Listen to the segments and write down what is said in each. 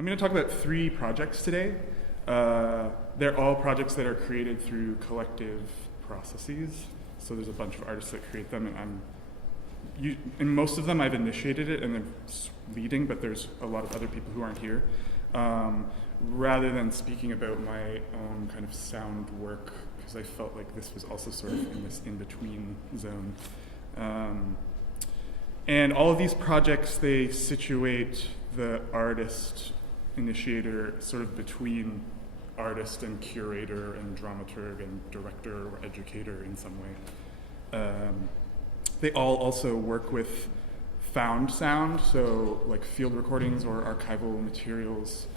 I'm going to talk about 3 projects today. They're all projects that are created through collective processes. So there's a bunch of artists that create them, and in most of them I've initiated it and I'm leading, but there's a lot of other people who aren't here. Rather than speaking about my own kind of sound work, because I felt like this was also sort of in this in-between zone. And all of these projects, they situate the artist initiator sort of between artist and curator and dramaturg and director or educator in some way. They all also work with found sound, so like field recordings or archival materials,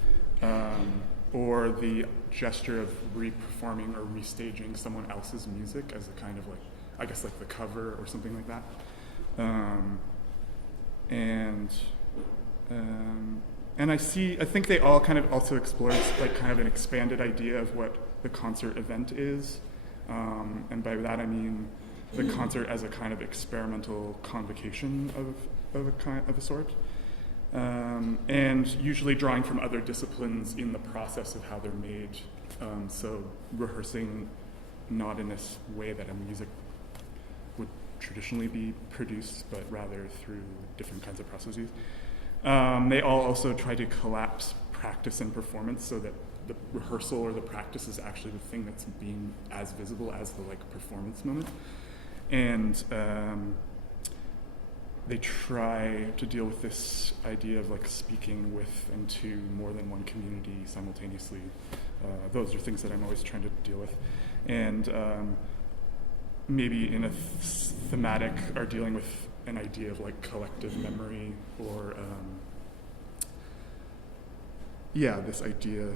or the gesture of re-performing or restaging someone else's music as a kind of like, I guess like the cover or something like that. And I think they all kind of also explore like kind of an expanded idea of what the concert event is. And by that I mean the concert as a kind of experimental convocation of a sort. And usually drawing from other disciplines in the process of how they're made. So rehearsing not in this way that a music would traditionally be produced, but rather through different kinds of processes. They all also try to collapse practice and performance so that the rehearsal or the practice is actually the thing that's being as visible as the like performance moment. And they try to deal with this idea of like speaking with and to more than one community simultaneously. Those are things that I'm always trying to deal with. And maybe in a thematic are dealing with an idea of like collective memory or this idea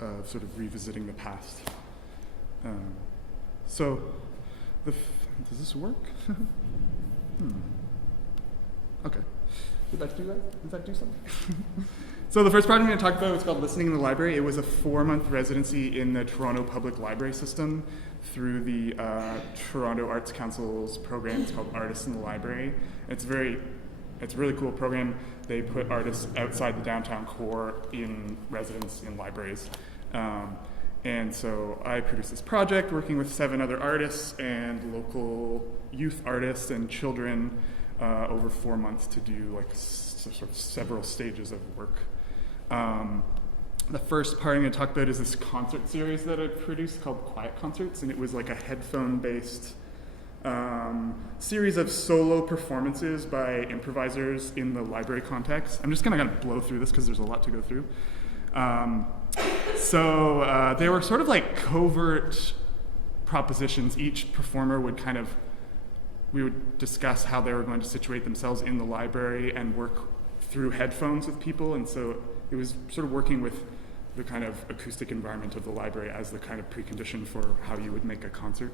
of sort of revisiting the past. Does this work? Okay. Did that do that? Did that do something? So the first project I'm going to talk about is called Listening in the Library. It was a 4-month residency in the Toronto Public Library System through the Toronto Arts Council's program. It's called Artists in the Library. It's a really cool program. They put artists outside the downtown core in residence in libraries. And so I produced this project working with 7 other artists and local youth artists and children over 4 months to do like sort of several stages of work. The first part I'm going to talk about is this concert series that I produced called Quiet Concerts, and it was like a headphone-based series of solo performances by improvisers in the library context. I'm just going to kind of blow through this because there's a lot to go through. So they were sort of like covert propositions. Each performer would we would discuss how they were going to situate themselves in the library and work through headphones with people. And so it was sort of working with the kind of acoustic environment of the library as the kind of precondition for how you would make a concert.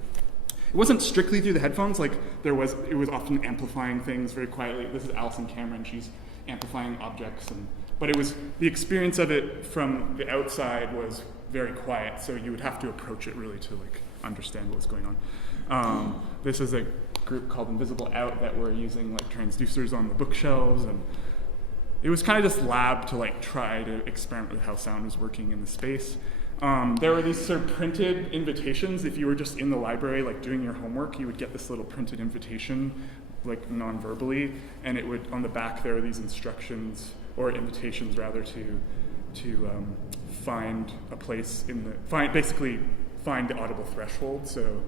It wasn't strictly through the headphones, like it was often amplifying things very quietly. This is Alison Cameron, she's amplifying objects, but it was, the experience of it from the outside was very quiet, so you would have to approach it really to like understand what was going on. This is a group called Invisible Out that were using like transducers on the bookshelves, and it was kind of this lab to like try to experiment with how sound was working in the space. There were these sort of printed invitations. If you were just in the library like doing your homework, you would get this little printed invitation like non-verbally, and it would, on the back there were these instructions or invitations rather to find a place basically find the audible threshold. So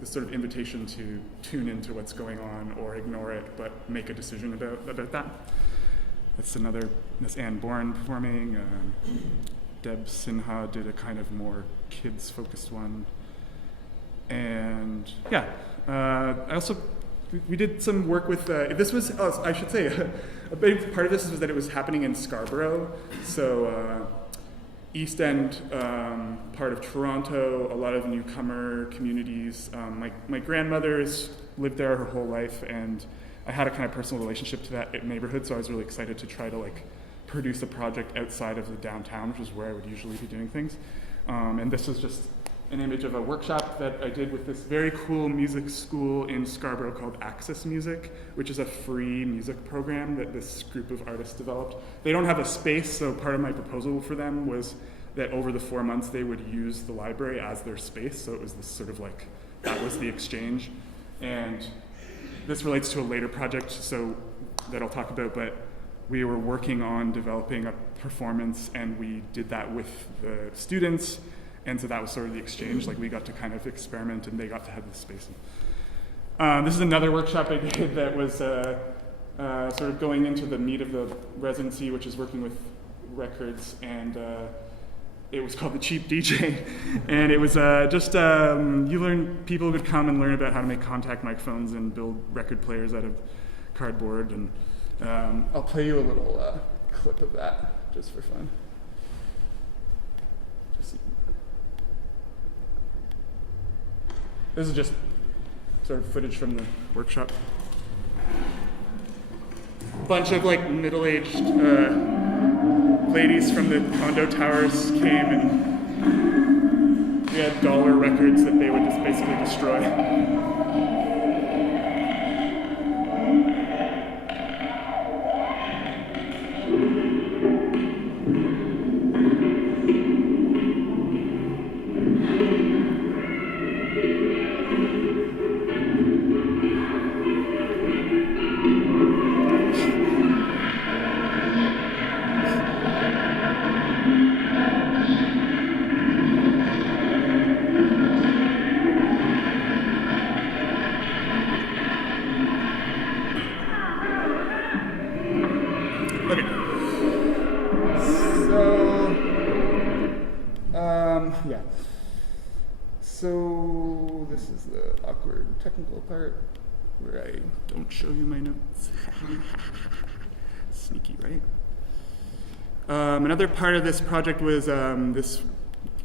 this sort of invitation to tune into what's going on or ignore it, but make a decision about that. That's Anne Bourne performing. Deb Sinha did a kind of more kids-focused one. And we did some work with, I should say, a big part of this was that it was happening in Scarborough. So East End, part of Toronto, a lot of newcomer communities. My grandmother's lived there her whole life, and I had a kind of personal relationship to that neighborhood, so I was really excited to try to like produce a project outside of the downtown, which is where I would usually be doing things. And this was just an image of a workshop that I did with this very cool music school in Scarborough called Access Music, which is a free music program that this group of artists developed. They don't have a space, so part of my proposal for them was that over the 4 months they would use the library as their space, so it was this sort of like, that was the exchange. And this relates to a later project that I'll talk about, but we were working on developing a performance, and we did that with the students. And so that was sort of the exchange. Like, we got to kind of experiment, and they got to have the space. This is another workshop I did that was sort of going into the meat of the residency, which is working with records, and it was called the Cheap DJ. And it was people would come and learn about how to make contact microphones and build record players out of cardboard. And I'll play you a little clip of that just for fun. This is just sort of footage from the workshop. A bunch of like middle-aged ladies from the condo towers came, and we had dollar records that they would just basically destroy. So this is the awkward technical part where I don't show you my notes. Sneaky, right? Another part of this project was this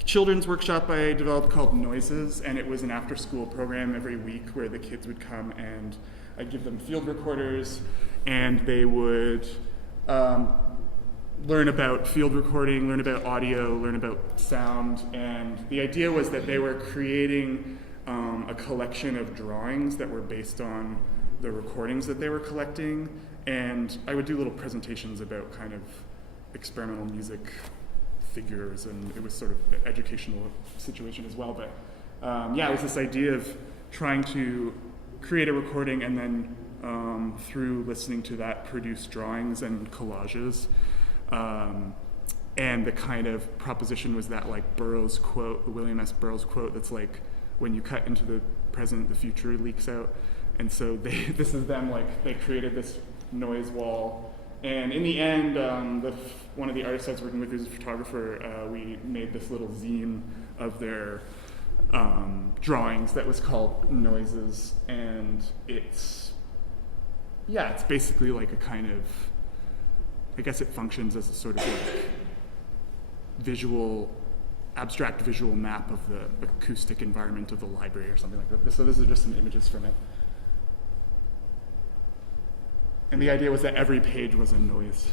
children's workshop I developed called Noises, and it was an after-school program every week where the kids would come and I'd give them field recorders, and they would learn about field recording, learn about audio, learn about sound. And the idea was that they were creating a collection of drawings that were based on the recordings that they were collecting. And I would do little presentations about kind of experimental music figures, and it was sort of an educational situation as well. But it was this idea of trying to create a recording and then through listening to that produce drawings and collages. And the kind of proposition was that like Burroughs quote, the William S. Burroughs quote, that's like, when you cut into the present, the future leaks out. And so this is them, like, they created this noise wall. And in the end, one of the artists I was working with, who's a photographer, we made this little zine of their drawings that was called Noises. And it's basically like a kind of, I guess it functions as a sort of like abstract visual map of the acoustic environment of the library or something like that. So these are just some images from it. And the idea was that every page was a noise.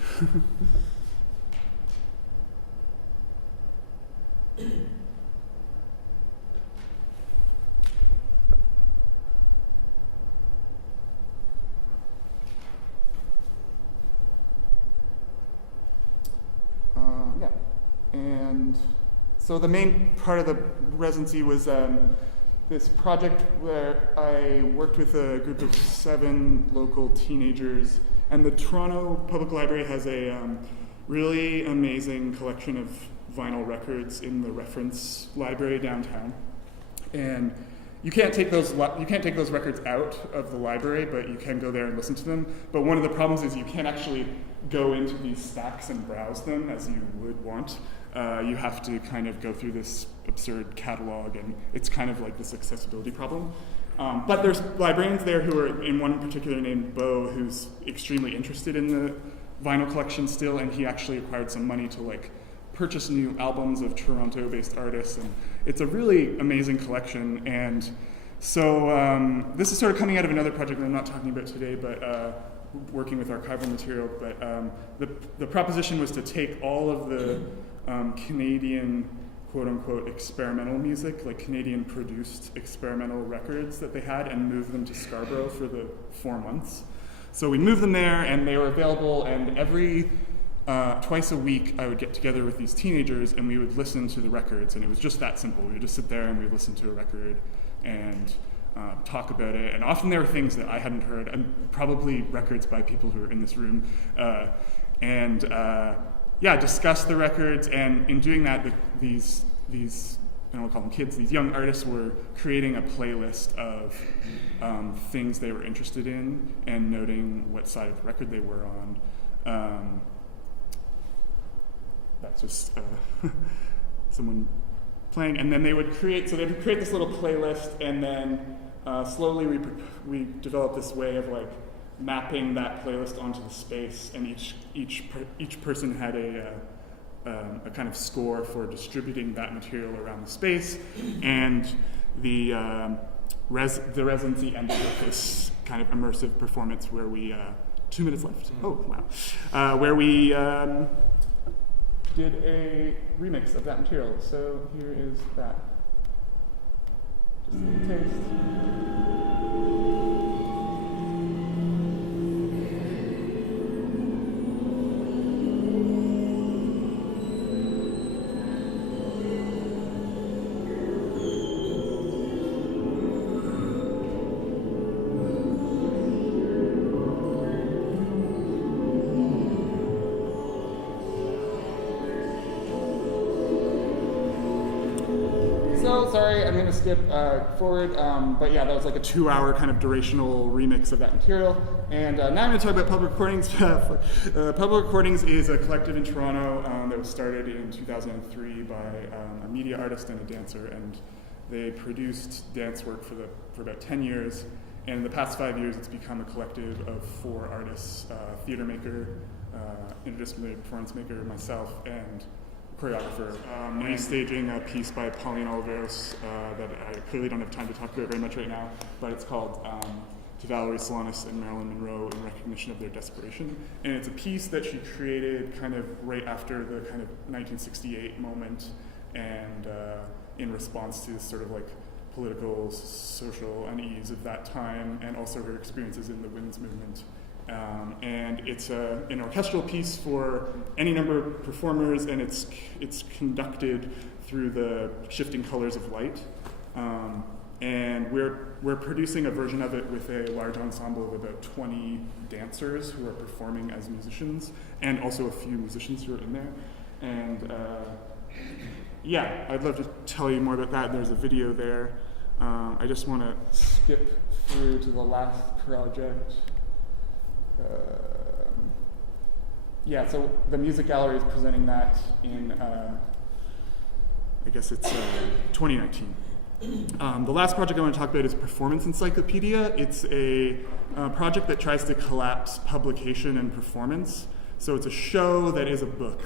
And so the main part of the residency was this project where I worked with a group of 7 local teenagers, and the Toronto Public Library has a really amazing collection of vinyl records in the reference library downtown. And you can't take those records out of the library, but you can go there and listen to them. But one of the problems is you can't actually go into these stacks and browse them as you would want. You have to kind of go through this absurd catalog, and it's kind of like this accessibility problem. But there's librarians there who are, in one particular named Bo, who's extremely interested in the vinyl collection still, and he actually acquired some money to like purchase new albums of Toronto-based artists, and it's a really amazing collection. And so this is sort of coming out of another project that I'm not talking about today, but working with archival material. But the proposition was to take all of the Canadian quote-unquote experimental music, like Canadian-produced experimental records that they had, and moved them to Scarborough for the 4 months. So we moved them there, and they were available, and twice a week I would get together with these teenagers, and we would listen to the records, and it was just that simple. We would just sit there and we would listen to a record and talk about it, and often there were things that I hadn't heard, and probably records by people who are in this room, discuss the records. And in doing that, these I don't want to call them kids, these young artists were creating a playlist of things they were interested in and noting what side of the record they were on. That's just someone playing, and then they would create this little playlist, and then slowly we developed this way of like mapping that playlist onto the space, and each person had a kind of score for distributing that material around the space, and the residency ended with this kind of immersive performance where we 2 minutes left. Oh wow, where we did a remix of that material. So here is that. Just a little taste. Sorry, I'm going to skip forward, but yeah, that was like a 2-hour kind of durational remix of that material. And now I'm going to talk about Public Recordings. Public Recordings is a collective in Toronto that was started in 2003 by a media artist and a dancer, and they produced dance work for about 10 years. And in the past 5 years, it's become a collective of 4 artists, theater maker, interdisciplinary performance maker, myself, and choreographer, restaging a piece by Pauline Oliveros that I clearly don't have time to talk about very much right now, but it's called To Valerie Solanas and Marilyn Monroe in Recognition of Their Desperation. And it's a piece that she created kind of right after the kind of 1968 moment, and in response to sort of like political, social unease of that time, and also her experiences in the women's movement. And it's an orchestral piece for any number of performers, and it's conducted through the shifting colors of light. And we're producing a version of it with a large ensemble of about 20 dancers who are performing as musicians, and also a few musicians who are in there. And yeah, I'd love to tell you more about that. There's a video there. I just want to skip through to the last project. So the music gallery is presenting that in, I guess it's 2019. The last project I want to talk about is Performance Encyclopedia. It's a project that tries to collapse publication and performance. So it's a show that is a book.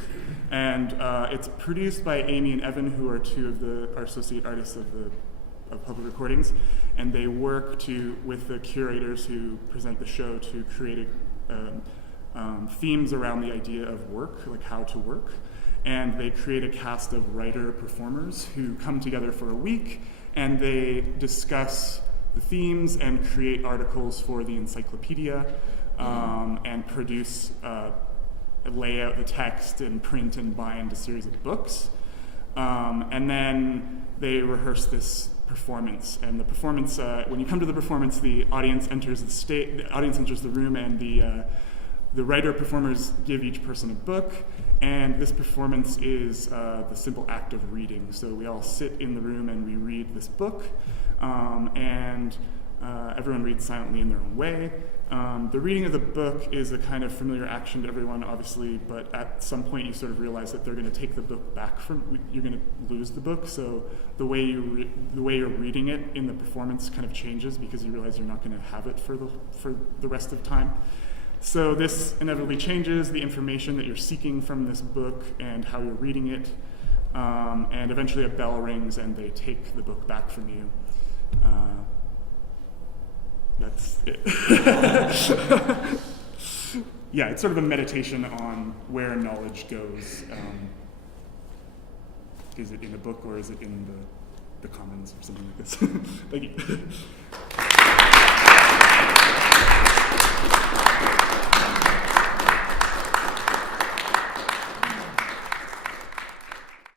And it's produced by Amy and Evan, who are 2 of our associate artists of Public Recordings, and they work with the curators who present the show to create themes around the idea of work, like how to work. And they create a cast of writer-performers who come together for a week, and they discuss the themes and create articles for the encyclopedia, and produce, lay out the text and print and bind a series of books. And then they rehearse this performance, and the performance, when you come to the performance, the audience enters the room, and the writer-performers give each person a book, and this performance is the simple act of reading. So we all sit in the room and we read this book, and everyone reads silently in their own way. The reading of the book is a kind of familiar action to everyone, obviously, but at some point you sort of realize that they're going to take the book back you're going to lose the book, so the way you're reading it in the performance kind of changes, because you realize you're not going to have it for the rest of time. So this inevitably changes the information that you're seeking from this book and how you're reading it, and eventually a bell rings and they take the book back from you. That's it. Yeah, it's sort of a meditation on where knowledge goes. Is it in a book or is it in the commons or something like this? Thank you.